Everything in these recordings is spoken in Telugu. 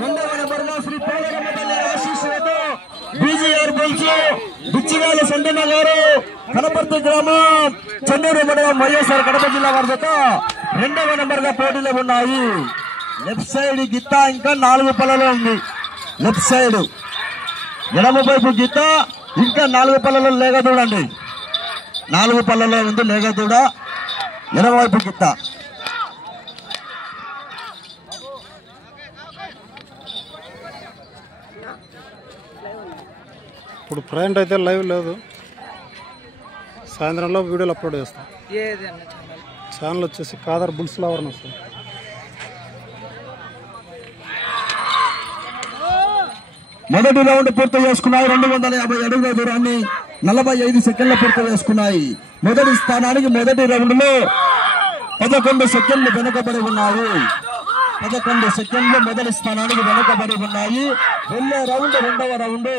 రెండవ నెంబర్గా శ్రీ పోలరమ్మ తల్లి ఆశీస్సులతో బీజీఆర్ బుల్స్ బిచ్చిగాల సండన్న గారు కనపర్తి గ్రామం చెన్నూరు మండలం వైఎస్ఆర్ కడప జిల్లా వారి జత రెండవ నెంబర్ గా పోటీలో ఉన్నాయి. లెఫ్ట్ సైడ్ గిత్త ఇంకా 4 పళ్ళలో ఉంది. లెఫ్ట్ సైడ్ ఎడమ వైపు గిత్త ఇంకా 4 పళ్ళలో లేగ చూడండి. 4 పళ్ళలో ఉంది లేగ దూడ, ఎడమ వైపు గిత్త. ఇప్పుడు ప్రజెంట్ అయితే లైవ్ లేదు, సాయంత్రంలో వీడియోలు అప్లోడ్ చేస్తాం. ఛానల్ వచ్చేసి కాదర్ బుల్స్ లవర్ వస్తుంది. మొదటి రౌండ్ పూర్తి చేసుకున్నాయి. 250 అడుగుల దూరాన్ని 45 సెకండ్లు పూర్తి చేసుకున్నాయి. మొదటి స్థానానికి మొదటి రౌండ్ లో 11 సెకండ్లు వెనుకబడి ఉన్నాయి. 11 సెకండ్లు మొదటి స్థానానికి వెనుకబడి ఉన్నాయి. వెళ్ళే రౌండ్ రెండవ రౌండ్.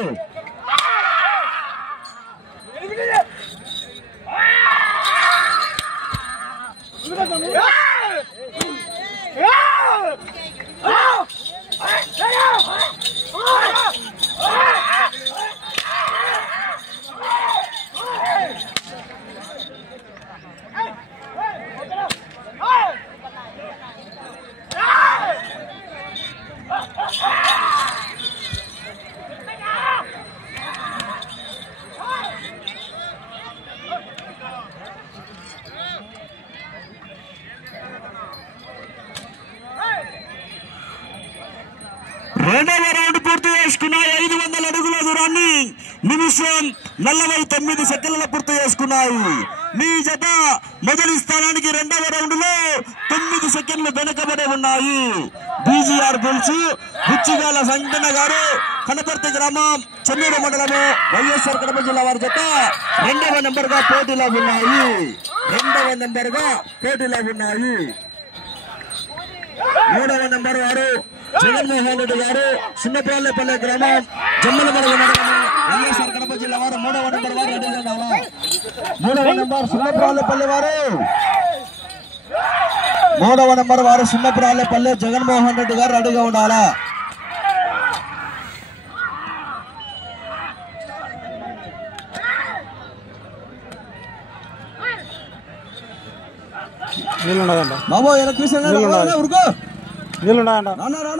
రెండవ రౌండ్ పూర్తి చేసుకున్నాయి. 500 అడుగుల దూరాన్ని నిమిషం 49 సెకండ్ల పూర్తి చేసుకున్నాయి. మీ జత మొదటి స్థానానికి రెండవ రౌండ్ లో 9 సెకండ్లు వెనుకబడి ఉన్నాయి. బీజీఆర్ బుల్స్ బుచ్చిగాల సంగన్న గారు కనపర్తి గ్రామం చెన్నూరు మండలము వైఎస్ఆర్ కడప జిల్లా వారి జత రెండవ నెంబర్ గా పోటీలో ఉన్నాయి. మూడవ నెంబర్ వారు జగన్మోహన్ రెడ్డి గారు సున్నపాలెపల్లె గ్రామం జమ్మలమడుగు మండలము వైఎస్ఆర్ కడప జిల్లా వారు మూడవ నెంబర్ వారు రెడీగా ఉన్నారు. మూడవ నెంబర్ సున్నపాలెపల్లె వారు సున్నపాలెపల్లె జగన్మోహన్ రెడ్డి గారు రెడీగా ఉండాలా. నీళ్ళుండదంట బాబు ఉరుకు నీళ్ళుండదంట. రానా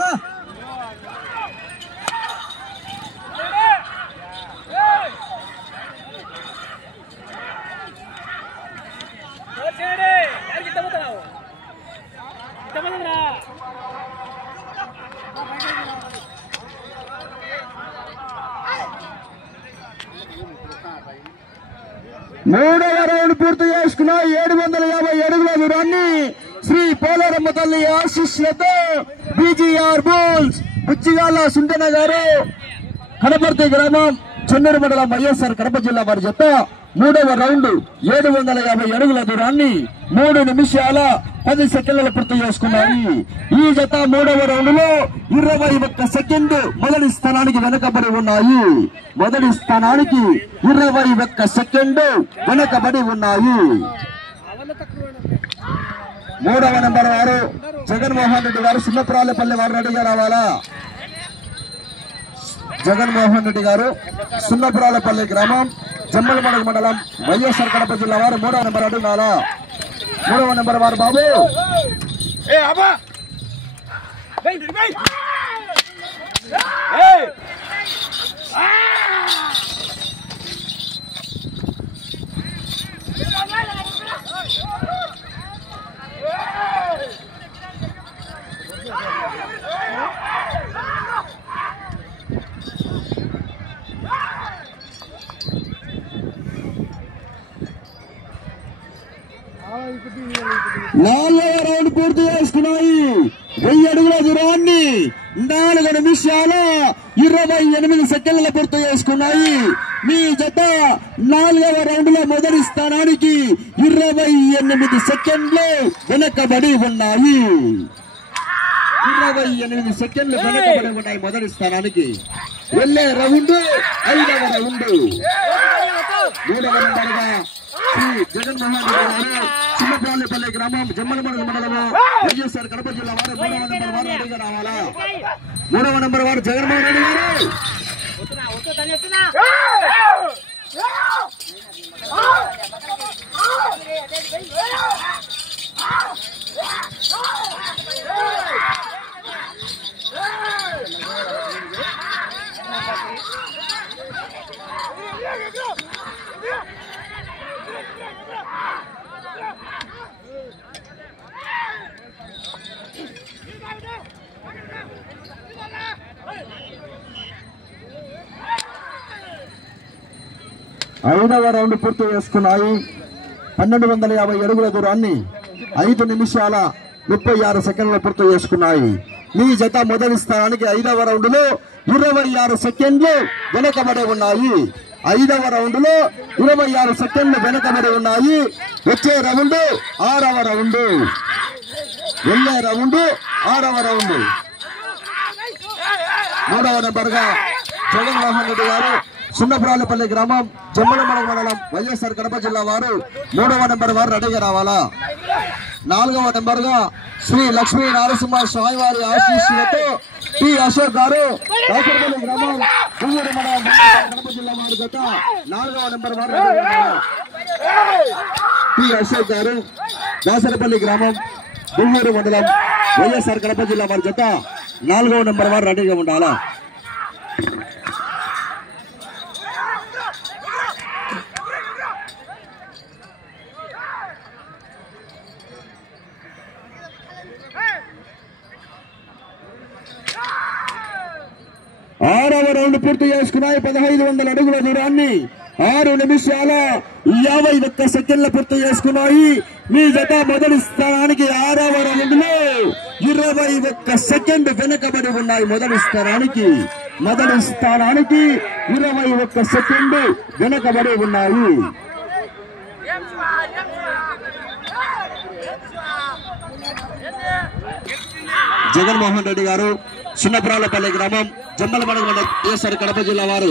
మూడవ రౌండ్ పూర్తి చేసుకున్న 750 అడుగుల దూరాన్ని శ్రీ పోలరమ్మ తల్లి ఆశీస్సులతో బీజీఆర్ బుల్స్ బుచ్చిగాల సుందన్న గారు కనపర్తి గ్రామం చెన్నూరు మండలం వైఎస్ఆర్ కడప జిల్లా వారి జత మూడవ రౌండ్ 750 అడుగుల దూరాన్ని 3 నిమిషాల 10 సెకండ్ల పూర్తి చేసుకున్నాయి. ఈ జత మూడవ రౌండ్ లో 21 సెకండ్ మొదటి స్థానానికి వెనుకబడి ఉన్నాయి. మూడవ నెంబర్ వారు జగన్మోహన్ రెడ్డి గారు సున్నపురాలపల్లి వారు రెడీగా రావాలా. జగన్మోహన్ రెడ్డి గారు సున్నపురాలపల్లి గ్రామం జమ్మలమడుగు మండలం వైఎస్ఆర్ కడప జిల్లా వారు మూడవ నెంబర్ అడుగునాలా. మూడవ నెంబర్ వారు బాబు నాలుగవ రౌండ్ పూర్తి చేసుకున్నాయి. 1000 అడుగుల దూరాన్ని 4 నిమిషాల 28 సెకండ్ల పూర్తి చేసుకున్నాయి. మీ జత 4వ రౌండ్ లో మొదటి స్థానానికి 28 సెకండ్లు వెనకబడి ఉన్నాయి. 28 సెకండ్లు వెనకబడి ఉన్నాయి మొదటి స్థానానికి. వెళ్ళే రౌండ్ 5వ రౌండ్. 3వ నంబర్గా శ్రీ జగన్మోహన్ రెడ్డి గారు చిన్నపాలెపల్లి గ్రామం జమ్మలమడుగు మండలము వైఎస్ఆర్ కడప జిల్లా వారు 3వ నంబర్ వారు అడిగి రావాలా. 3వ నంబర్ వారు జగన్మోహన్ రెడ్డి గారు. ఐదవ రౌండ్ పూర్తి చేసుకున్నాయి. 1250 అడుగుల దూరాన్ని 5 నిమిషాల 36 సెకండ్లు పూర్తి చేసుకున్నాయి. మీ జత మొదటి స్థానానికి 5వ రౌండ్ లో 26 సెకండ్లు వెనకబడి ఉన్నాయి. 5వ రౌండ్ లో 26 సెకండ్లు వెనకబడి ఉన్నాయి. వచ్చే రౌండ్ 6వ రౌండ్. వెళ్ళే రౌండ్ 6వ రౌండ్. 3వ నంబర్గా జగన్మోహన్ రెడ్డి గారు సున్నపురాలపల్లి గ్రామం జమ్మలమడుగు మండలం వైఎస్ఆర్ కడప జిల్లా వారు 3వ నంబర్ వారు రెడీగా రావాలా. 4వ నంబర్గా శ్రీ లక్ష్మీ నరసింహ స్వామి వారి ఆశీస్సులతో టి అశోక్ గారు దాసరపల్లి గ్రామం గుంగూరు మండలం కడప జిల్లా వారి జత 4వ నంబర్ వారు రెడీగా రావాలా. టి అశోక్ గారు దాసరపల్లి గ్రామం గుంగూరు మండలం వైఎస్ఆర్ కడప జిల్లా వారి జత 4వ నంబర్ వారు రెడీగా ఉండాలా. ఆరవ రౌండ్ పూర్తి చేసుకున్నాయి. 1500 అడుగుల దూరాన్ని 6 నిమిషాల 51 సెకండ్ల పూర్తి చేసుకున్నాయి. మీ జత మొదటి స్థానానికి 6వ రౌండ్ లో 21 సెకండ్ వెనకబడి ఉన్నాయి. మొదటి స్థానానికి 21 సెకండ్ వెనకబడి ఉన్నాయి. జగన్మోహన్ రెడ్డి గారు సున్నపురాలపల్లి గ్రామం జమ్మలమడుగు మండలం వైఎస్ఆర్ కడప జిల్లా వారు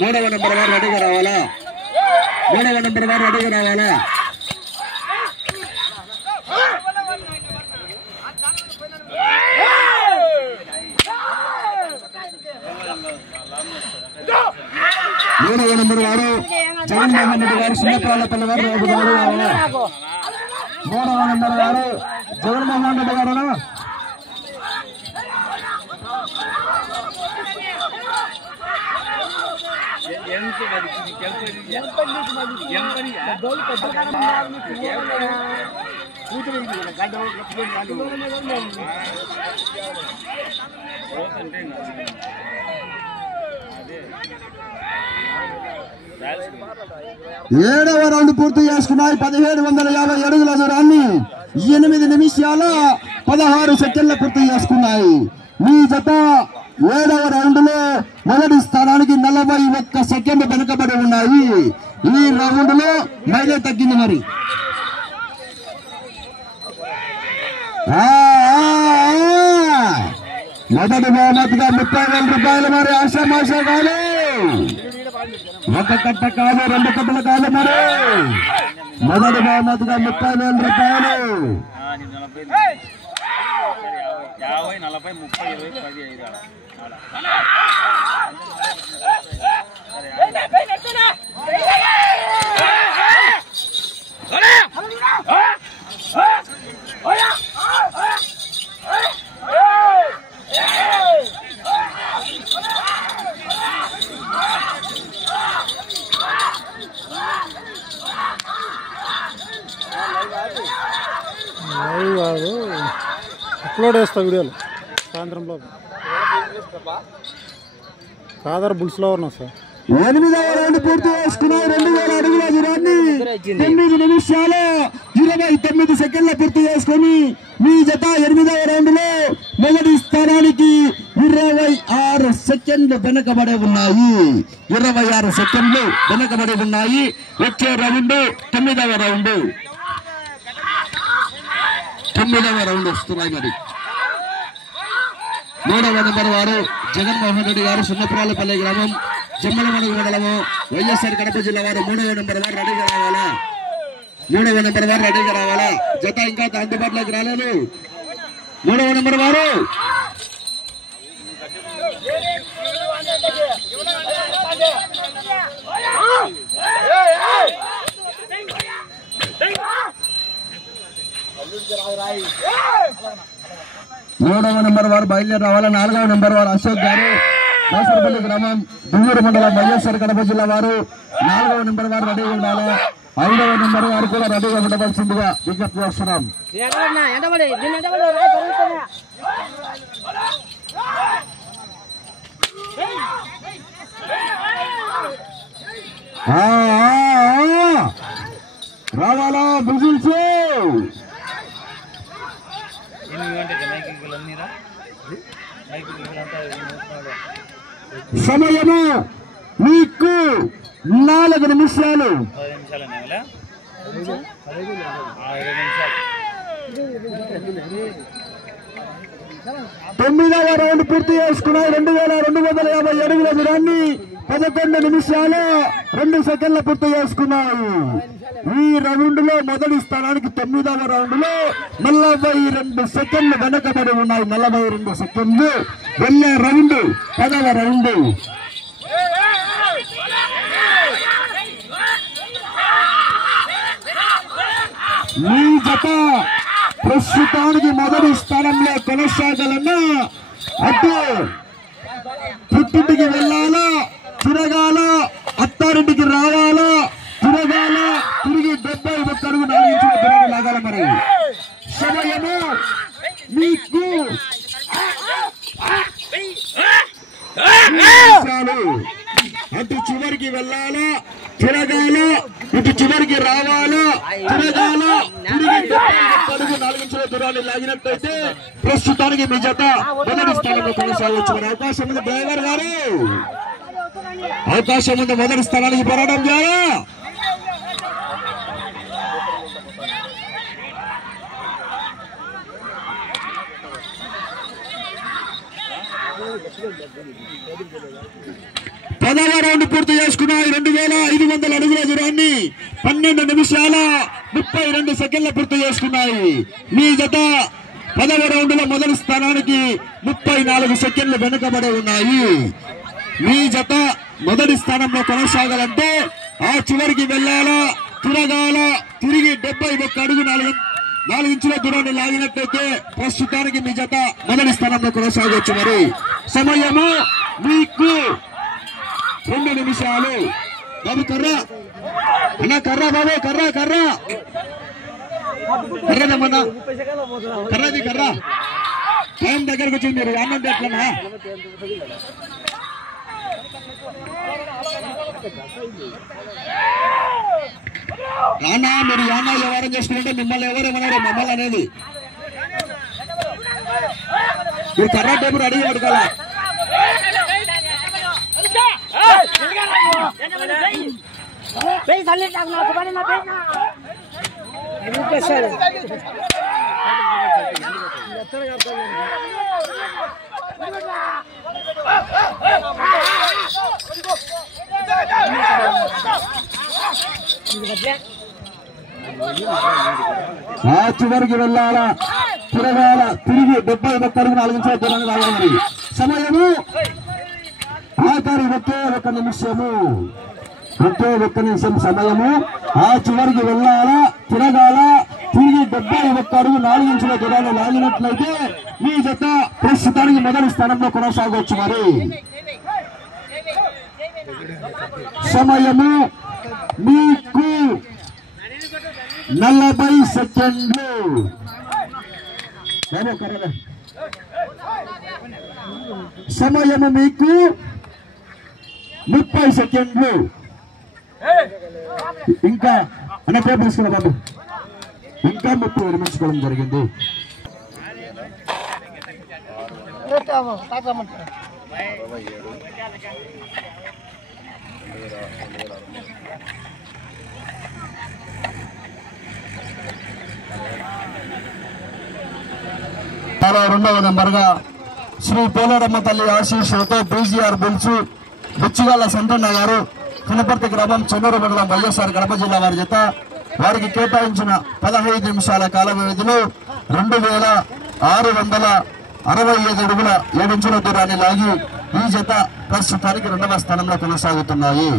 3వ నంబర్ వారు రెడీగా రావాలా. 3వ నంబర్ వారు రెడీగా రావాలా. మూడవ నంబర్ వారు జగన్మోహన్ రెడ్డి గారు సున్నపురాలపల్లి వారు రావాలా. 3వ నంబర్ వారు జగన్మోహన్ రెడ్డి గారు. ఏడవ రౌండ్ పూర్తి చేసుకున్నాయి. 1750 అడుగుల దూరాన్ని 8 నిమిషాల 16 సెకండ్ల పూర్తి చేసుకున్నాయి. మీ జత 7వ రౌండ్ లో మొదటి స్థానానికి 41 సెకండ్ వెనుకబడి ఉన్నాయి. ఈ రౌండ్ లో మైలేజ్ తగ్గింది. మరి మొదటి బహుమతిగా 30,000 రూపాయలు. మరి ఆశామాషా కాదు, ఒక కట్ట కాదు, 2 కట్టలు కాదు. మరి మొదటి బహుమతిగా 30,000 రూపాయలు. 50, 40, 30, 20, 15. అప్లోడ్ చేస్తా వీడియోలు సాయంత్రంలో. కాదర్ బుల్స్లో ఉన్నాం సార్. 8వ రౌండ్ పూర్తి చేసుకున్నాయి. 2000 అడుగుల దూరాన్ని 9 నిమిషాల 29 సెకండ్ల పూర్తి చేసుకుని మీ జత 8వ రౌండ్ లో మొదటి స్థానానికి 26 సెకండ్లు వెనకబడి ఉన్నాయి. 26 సెకండ్లు వెనకబడి ఉన్నాయి. వచ్చే రౌండ్ 9వ రౌండ్. 9వ రౌండ్ వస్తున్నాయి. మరి మూడవ నెంబర్ వారు జగన్మోహన్ రెడ్డి గారు సున్నపురాలపల్లి గ్రామం జమ్మలమడుగు మండలము వైఎస్ఆర్ కడప జిల్లా వారు మూడవ నెంబర్ వారు రెడీగా రావాలా. మూడవ నెంబర్ వారు రెడీగా రావాలా. జత ఇంకా అందుబాటులోకి రాలేదు. మూడవ నెంబర్ వారు మూడవ నెంబర్ వారు బయలుదేరి రావాలా. నాలుగవ నెంబర్ వారు అశోక్ గారు దాసరపల్లి గ్రామం దువ్వూరు మండలం వైఎస్ఆర్ కడప జిల్లా వారు నాలుగవ నెంబర్ వారు రెడీగా ఉండాలి. ఐదవ నెంబర్ వారు కూడా రెడీగా ఉండవలసిందిగా విజ్ఞప్తి చేస్తున్నాం. రావాలా బిజిల్స్ సమయము మీకు 4 నిమిషాలు. 9వ రౌండ్ పూర్తి చేసుకున్నాయి. 2250 అడుగుల దూరాన్ని 11 నిమిషాలు 2 సెకండ్ల పూర్తి చేసుకున్నారు. ఈ రౌండ్ లో మొదటి స్థానానికి 9వ రౌండ్ లో 42 సెకండ్లు వెనకబడి ఉన్నాయి. 42 సెకండ్లు వెళ్ళే రౌండ్ 10వ రౌండ్. మీ జత ప్రస్తుతానికి మొదటి స్థానంలో కొనసాగాలన్నా అటు పుట్టింటికి వెళ్ళాలా, తిరగాల, అత్తారింటికి రావాలా, తిరగాల, తిరిగి 71 అడుగు 4 ఇంచుల దూరాన్ని లాగాల. మరి సమయము మీకు అటు చివరికి వెళ్ళాలా, తిరగాల, ఇటు చివరికి రావాలా, తిరగాల, తిరిగి 71 అడుగు 4 ఇంచుల దూరాన్ని లాగినట్టయితే ప్రస్తుతానికి మీ జత మొదటి స్థానంలో కొనసాగవచ్చు. మరి అవకాశం ఉంది డ్రైవర్ గారు, అవకాశం ఉంది మొదటి స్థానానికి పోరాటం చేయాలా. పదవ రౌండ్ పూర్తి చేసుకున్నాయి. 2500 అడుగుల దూరాన్ని 12 నిమిషాల 32 సెకండ్ల పూర్తి చేసుకున్నాయి. మీ జత 10వ రౌండ్ లో మొదటి స్థానానికి 34 సెకండ్లు వెనుకబడి ఉన్నాయి. మీ జత మొదటి స్థానంలో కొనసాగాలంటే ఆ చివరికి వెళ్ళాలా, తిరగాల, తిరిగి 71 అడుగు 4 ఇంచుల దూరాన్ని లాగినట్లయితే ప్రస్తుతానికి మీ జత మొదటి స్థానంలో కొనసాగవచ్చు. మరి సమయము మీకు 2 నిమిషాలు. బాబు కర్రా అన్నా, కర్రా బాబు, కర్రా కర్రా కర్రదమ్మన్నా, కర్రాది కర్రా. టైం దగ్గరకు వచ్చింది, మీరు అన్నంటే ఎట్లన్నా. రానా మీరు యానా వ్యవహారం చేసుకుంటే మిమ్మల్ని ఎవరేమన్నారు, మమ్మల్ని అనేది. మీరు కర్రా టేబుల్ అడిగి పడుకోవాల. ఆ చివరికి వెళ్ళాలా, తిరగాల, తిరిగి 71 అడుగు 4 ఇంచుల దూరాన్ని లాగాలి. సమయము ఆఖరి ఒకే 1 నిమిషము. ఒకే 1 నిమిషం సమయము. ఆ చివరికి వెళ్ళాలా, తిరగాల, తిరిగి 71 అడుగు 4 ఇంచుల దూరాన్ని లాగినట్లయితే మీ జత ప్రస్తుతానికి మొదటి స్థానంలో కొనసాగవచ్చు. మరి సమయము మీకు 40 సెకండ్లు. సమయము మీకు 30 సెకండ్లు. ఇంకా అన్న పేపర్ తీసుకున్నా బాబు, ఇంకా 30 విరమించుకోవడం జరిగింది. రెండవ నెంబర్ గా శ్రీ పోలేరమ్మ తల్లి ఆశీస్సులతో బీజీఆర్ బుల్స్ బుచ్చిగాల సంతన్న గారు కనపర్తి గ్రామం చెన్నూరు మండలం వైఎస్ఆర్ కడప జిల్లా వారి జత వారికి కేటాయించిన 15 నిమిషాల కాల వ్యవధిలో 2665 అడుగుల 7 ఇంచుల దూరాన్ని లాగి ఈ జత ప్రస్తుతానికి 2వ స్థానంలో కొనసాగుతున్నాయి.